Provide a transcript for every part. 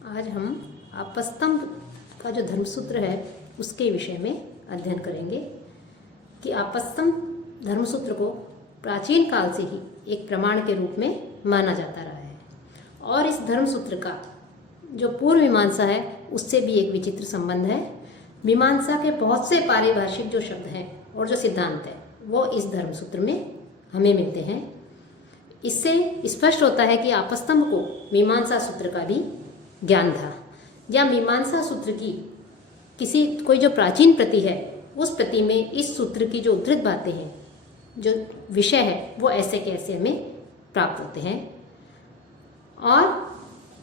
आज हम आपस्तंभ का जो धर्मसूत्र है उसके विषय में अध्ययन करेंगे कि आपस्तंभ धर्मसूत्र को प्राचीन काल से ही एक प्रमाण के रूप में माना जाता रहा है और इस धर्मसूत्र का जो पूर्व मीमांसा है उससे भी एक विचित्र संबंध है। मीमांसा के बहुत से पारिभाषिक जो शब्द हैं और जो सिद्धांत है वो इस धर्मसूत्र में हमें मिलते हैं। इससे स्पष्ट होता है कि आपस्तंभ को मीमांसा सूत्र का भी ज्ञान था या मीमांसा सूत्र की कोई जो प्राचीन प्रति है उस प्रति में इस सूत्र की जो उद्धृत बातें हैं, जो विषय है वो ऐसे कैसे हमें प्राप्त होते हैं। और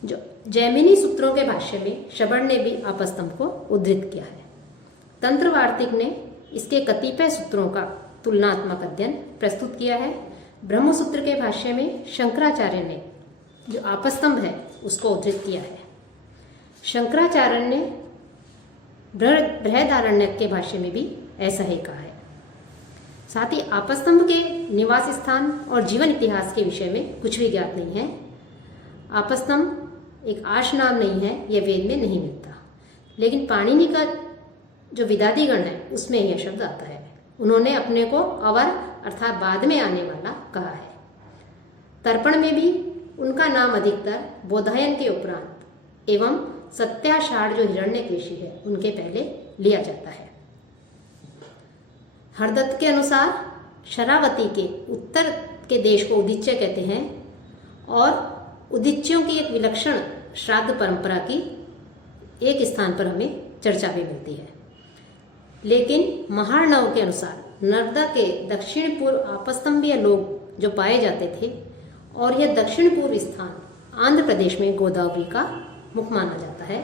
जो जैमिनी सूत्रों के भाष्य में शबड़ ने भी आपस्तंभ को उद्धृत किया है। तंत्र वार्तिक ने इसके कतिपय सूत्रों का तुलनात्मक अध्ययन प्रस्तुत किया है। ब्रह्मसूत्र के भाष्य में शंकराचार्य ने जो आपस्तंभ है उसको उद्धृत किया है। शंकराचार्य ने बृहदारण्यक के भाष्य में भी ऐसा ही कहा है। साथ ही आपस्तंभ के निवास स्थान और जीवन इतिहास के विषय में कुछ भी ज्ञात नहीं है। आपस्तंभ एक आश नाम नहीं है, यह वेद में नहीं मिलता, लेकिन पाणिनि का जो विदादिगण है उसमें यह शब्द आता है। उन्होंने अपने को अवर अर्थात बाद में आने वाला कहा है। तर्पण में भी उनका नाम अधिकतर बोधायन के उपरांत एवं सत्याषाढ़ जो हिरण्यकेशी है उनके पहले लिया जाता है। हरदत्त के अनुसार शरावती के उत्तर के देश को उदीच्य कहते हैं और उदीच्यों की एक विलक्षण श्राद्ध परंपरा की एक स्थान पर हमें चर्चा भी मिलती है। लेकिन महार्णव के अनुसार नर्मदा के दक्षिण पूर्व आपस्तंभीय लोग जो पाए जाते थे और यह दक्षिण पूर्व स्थान आंध्र प्रदेश में गोदावरी का मुख माना जाता है।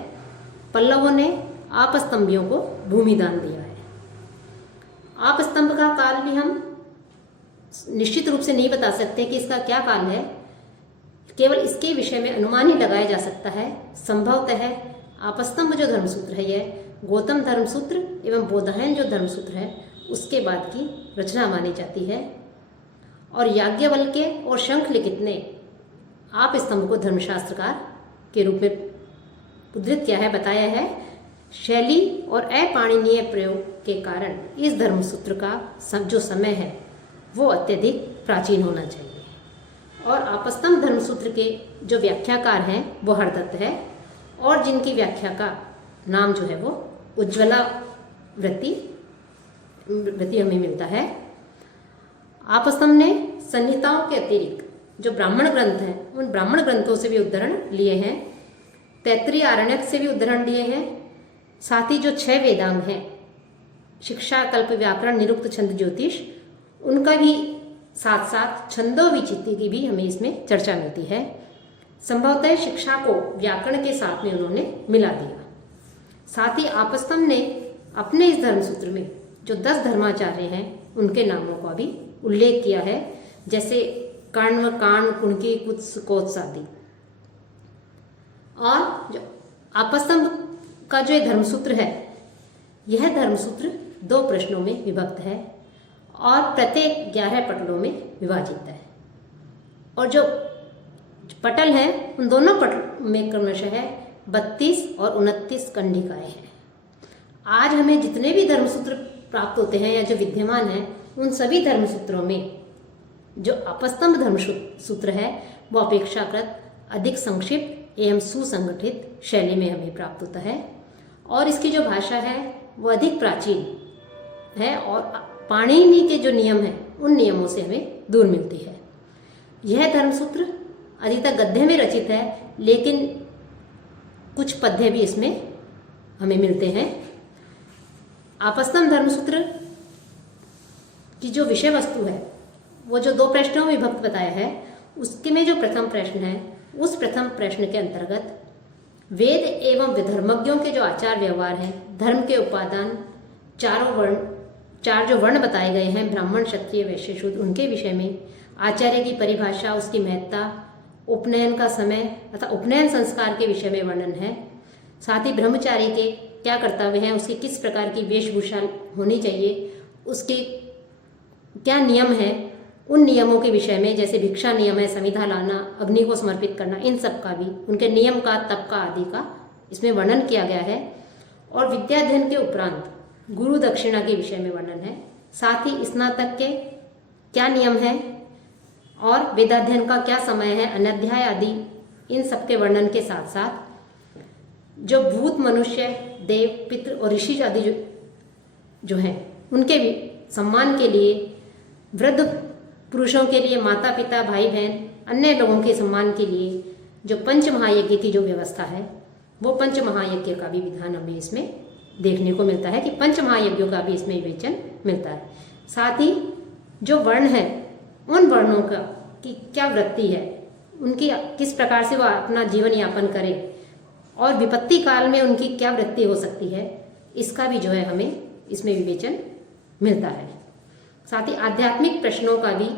पल्लवों ने आपस्तंभियों को भूमि दान दिया है। आपस्तंभ का काल भी हम निश्चित रूप से नहीं बता सकते कि इसका क्या काल है, केवल इसके विषय में अनुमान ही लगाया जा सकता है। संभवतः आपस्तंभ जो धर्मसूत्र है यह गौतम धर्मसूत्र एवं बोधायन जो धर्मसूत्र है उसके बाद की रचना मानी जाती है। और याज्ञवल्क्य और शंखलिखित ने आपस्तंभ को धर्मशास्त्रकार के रूप में उद्धृत किया है, बताया है। शैली और अपाणिनीय प्रयोग के कारण इस धर्मसूत्र का जो समय है वो अत्यधिक प्राचीन होना चाहिए। और आपस्तंभ धर्मसूत्र के जो व्याख्याकार हैं वो हरदत्त है और जिनकी व्याख्या का नाम जो है वो उज्ज्वला वृत्ति हमें मिलता है। आपस्तंभ ने संहिताओं के अतिरिक्त जो ब्राह्मण ग्रंथ हैं उन ब्राह्मण ग्रंथों से भी उद्धरण लिए हैं। तैत्तिरीय आरण्यक से भी उद्धरण लिए हैं। साथ ही जो 6 वेदांग हैं शिक्षा, कल्प, व्याकरण, निरुक्त, छंद, ज्योतिष, उनका भी साथ साथ छंदो विचित्ति की भी हमें इसमें चर्चा मिलती है। संभवतः शिक्षा को व्याकरण के साथ में उन्होंने मिला दिया। साथ ही आपस्तंभ ने अपने इस धर्मसूत्र में जो 10 धर्माचार्य हैं उनके नामों का भी उल्लेख किया है, जैसे कण्व, काण, कुणकी, कुत्स, कोत्स आदि। और जो आपस्तंभ का जो धर्मसूत्र है यह धर्मसूत्र 2 प्रश्नों में विभक्त है और प्रत्येक 11 पटलों में विभाजित है। और जो पटल हैं उन दोनों पटल में क्रमशः 32 और 29 कंडिकाएं हैं। आज हमें जितने भी धर्मसूत्र प्राप्त होते हैं या जो विद्यमान हैं उन सभी धर्मसूत्रों में जो आपस्तंभ धर्मसूत्र है वो अपेक्षाकृत अधिक संक्षिप्त एवं सुसंगठित शैली में हमें प्राप्त होता है और इसकी जो भाषा है वो अधिक प्राचीन है और पाणिनि के जो नियम हैं उन नियमों से हमें दूर मिलती है। यह धर्मसूत्र अधिकतर गद्य में रचित है, लेकिन कुछ पद्य भी इसमें हमें मिलते हैं। आपस्तंभ धर्मसूत्र की जो विषय वस्तु है वो जो 2 प्रश्नों में विभक्त बताया है उसके में जो प्रथम प्रश्न है उस प्रथम प्रश्न के अंतर्गत वेद एवं विधर्मज्ञों के जो आचार व्यवहार हैं, धर्म के उपादान, 4 जो वर्ण बताए गए हैं ब्राह्मण, क्षत्रिय, वैश्य, शूद्र, उनके विषय में आचार्य की परिभाषा, उसकी महत्ता, उपनयन का समय तथा उपनयन संस्कार के विषय में वर्णन है। साथ ही ब्रह्मचारी के क्या कर्तव्य हैं, उसकी किस प्रकार की वेशभूषा होनी चाहिए, उसके क्या नियम हैं उन नियमों के विषय में, जैसे भिक्षा नियम है, समिधा लाना, अग्नि को समर्पित करना, इन सब का भी, उनके नियम का, तप का आदि का इसमें वर्णन किया गया है। और विद्याध्ययन के उपरांत गुरु दक्षिणा के विषय में वर्णन है। साथ ही स्नातक के क्या नियम है और वेदाध्ययन का क्या समय है, अनध्याय आदि, इन सब के वर्णन के साथ साथ जो भूत, मनुष्य, देव, पितृ और ऋषि आदि जो हैं उनके भी सम्मान के लिए, वृद्ध पुरुषों के लिए, माता पिता, भाई बहन, अन्य लोगों के सम्मान के लिए जो पंच महायज्ञ की जो व्यवस्था है, वो पंच महायज्ञ का भी विधान हमें इसमें देखने को मिलता है कि पंच महायज्ञों का भी इसमें विवेचन मिलता है। साथ ही जो वर्ण है, उन वर्णों का की क्या वृत्ति है, उनकी किस प्रकार से वह अपना जीवन यापन करे और विपत्ति काल में उनकी क्या वृत्ति हो सकती है, इसका भी जो है हमें इसमें विवेचन मिलता है। साथ ही आध्यात्मिक प्रश्नों का भी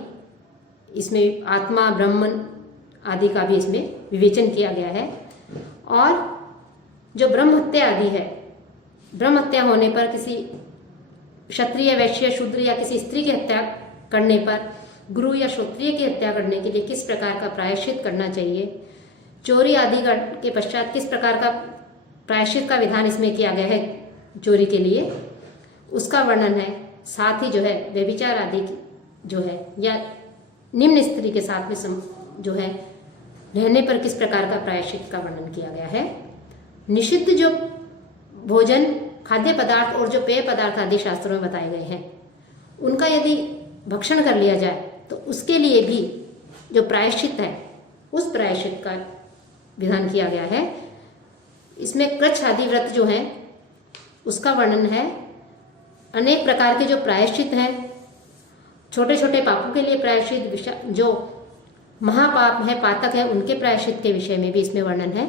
इसमें, आत्मा, ब्रह्मन आदि का भी इसमें विवेचन किया गया है। और जो ब्रह्म हत्या आदि है, ब्रह्म हत्या होने पर किसी क्षत्रिय, वैश्य, शूद्र या किसी स्त्री की हत्या करने पर गुरु या क्षत्रिय की हत्या करने के लिए किस प्रकार का प्रायश्चित करना चाहिए, चोरी आदि के पश्चात किस प्रकार का प्रायश्चित का विधान इसमें किया गया है चोरी के लिए, उसका वर्णन है। साथ ही जो है व्यभिचार आदि जो है या निम्न स्त्री के साथ में जो है रहने पर किस प्रकार का प्रायश्चित का वर्णन किया गया है। निषिद्ध जो भोजन, खाद्य पदार्थ और जो पेय पदार्थ आदि शास्त्रों में बताए गए हैं, उनका यदि भक्षण कर लिया जाए तो उसके लिए भी जो प्रायश्चित है, उस प्रायश्चित का विधान किया गया है। इसमें कृच्छ आदि व्रत जो है उसका वर्णन है। अनेक प्रकार के जो प्रायश्चित हैं, छोटे छोटे पापों के लिए प्रायश्चित, जो महापाप है, पातक है, उनके प्रायश्चित के विषय में भी इसमें वर्णन है।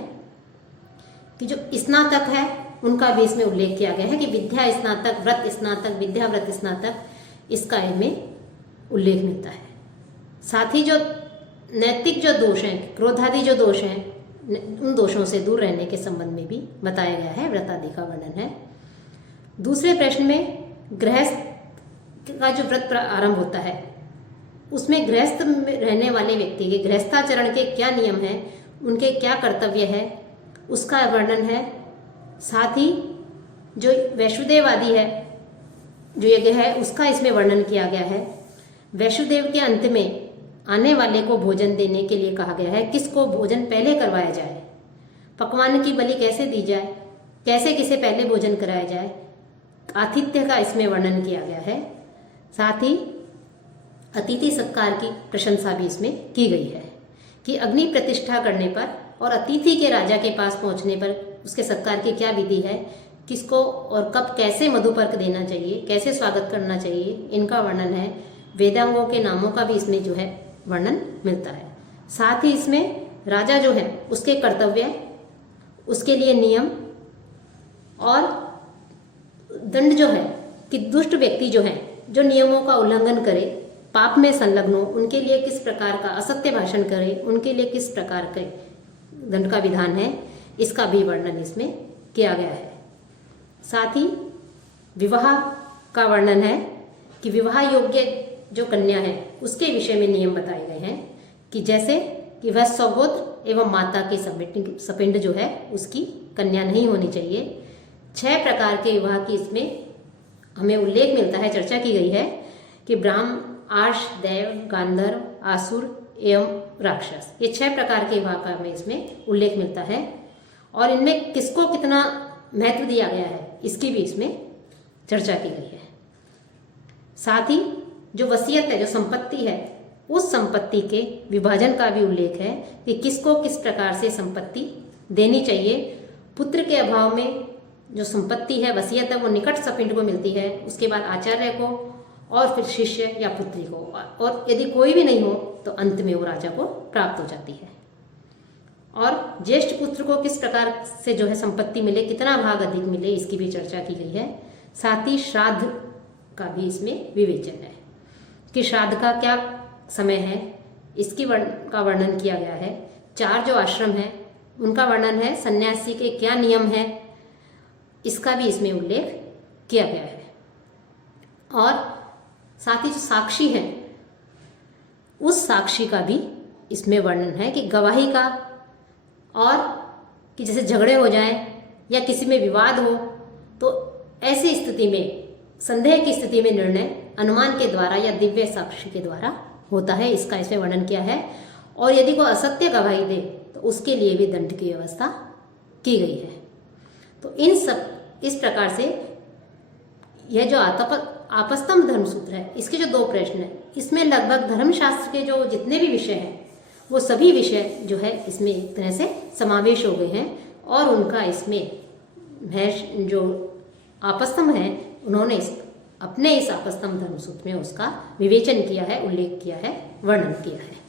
कि जो स्नातक है उनका भी इसमें उल्लेख किया गया है कि विद्या स्नातक, व्रत स्नातक, विद्या व्रत स्नातक, इसका इनमें उल्लेख मिलता है। साथ ही जो नैतिक जो दोष हैं, क्रोधादि जो दोष हैं, उन दोषों से दूर रहने के संबंध में भी बताया गया है, व्रत आदि का वर्णन है। दूसरे प्रश्न में गृहस्थ का जो व्रत आरंभ होता है, उसमें गृहस्थ में रहने वाले व्यक्ति के गृहस्थाचरण के क्या नियम हैं, उनके क्या कर्तव्य है, उसका वर्णन है। साथ ही जो वैष्णुदेवादि है, जो यज्ञ है, उसका इसमें वर्णन किया गया है। वैष्णुदेव के अंत में आने वाले को भोजन देने के लिए कहा गया है, किसको भोजन पहले करवाया जाए, पकवान की बलि कैसे दी जाए, कैसे किसे पहले भोजन कराया जाए, आतिथ्य का इसमें वर्णन किया गया है। साथ ही अतिथि सत्कार की प्रशंसा भी इसमें की गई है कि अग्नि प्रतिष्ठा करने पर और अतिथि के राजा के पास पहुंचने पर उसके सत्कार की क्या विधि है, किसको और कब कैसे मधुपर्क देना चाहिए, कैसे स्वागत करना चाहिए, इनका वर्णन है। वेदांगों के नामों का भी इसमें जो है वर्णन मिलता है। साथ ही इसमें राजा जो है उसके कर्तव्य, उसके लिए नियम और दंड जो है कि दुष्ट व्यक्ति जो है, जो नियमों का उल्लंघन करे, पाप में संलग्न हो, उनके लिए किस प्रकार का असत्य भाषण करे, उनके लिए किस प्रकार के दंड का विधान है, इसका भी वर्णन इसमें किया गया है। साथ ही विवाह का वर्णन है कि विवाह योग्य जो कन्या है उसके विषय में नियम बताए गए हैं कि जैसे कि वह सौगोत्र एवं माता के सपिंड जो है उसकी कन्या नहीं होनी चाहिए। 6 प्रकार के विवाह की इसमें हमें उल्लेख मिलता है, चर्चा की गई है कि ब्राह्म, आर्ष, दैव, गांधर्व, आसुर एवं राक्षस, ये 6 प्रकार के विवाह का हमें इसमें उल्लेख मिलता है। और इनमें किसको कितना महत्व दिया गया है, इसकी भी इसमें चर्चा की गई है। साथ ही जो वसीयत है, जो संपत्ति है, उस संपत्ति के विभाजन का भी उल्लेख है कि किसको किस प्रकार से संपत्ति देनी चाहिए। पुत्र के अभाव में जो संपत्ति है, वसीयत है, वो निकट सपिंड को मिलती है, उसके बाद आचार्य को और फिर शिष्य या पुत्री को, और यदि कोई भी नहीं हो तो अंत में वो राजा को प्राप्त हो जाती है। और ज्येष्ठ पुत्र को किस प्रकार से जो है संपत्ति मिले, कितना भाग अधिक मिले, इसकी भी चर्चा की गई है। साथ ही श्राद्ध का भी इसमें विवेचन है कि श्राद्ध का क्या समय है, इसकी का वर्णन किया गया है। 4 जो आश्रम है उनका वर्णन है, सन्यासी के क्या नियम है, इसका भी इसमें उल्लेख किया गया है। और साथ ही जो साक्षी हैं, उस साक्षी का भी इसमें वर्णन है कि गवाही का, और कि जैसे झगड़े हो जाएं या किसी में विवाद हो तो ऐसी स्थिति में, संदेह की स्थिति में निर्णय अनुमान के द्वारा या दिव्य साक्षी के द्वारा होता है, इसका इसमें वर्णन किया है। और यदि कोई असत्य गवाही दे तो उसके लिए भी दंड की व्यवस्था की गई है। तो इस प्रकार से यह जो आपस्तंभ धर्मसूत्र है, इसके जो 2 प्रश्न है, इसमें लगभग धर्मशास्त्र के जो जितने भी विषय हैं वो सभी विषय जो है इसमें एक तरह से समावेश हो गए हैं, और उनका इसमें जो आपस्तंभ है उन्होंने अपने इस आपस्तंभ धर्मसूत्र में उसका विवेचन किया है, उल्लेख किया है, वर्णन किया है।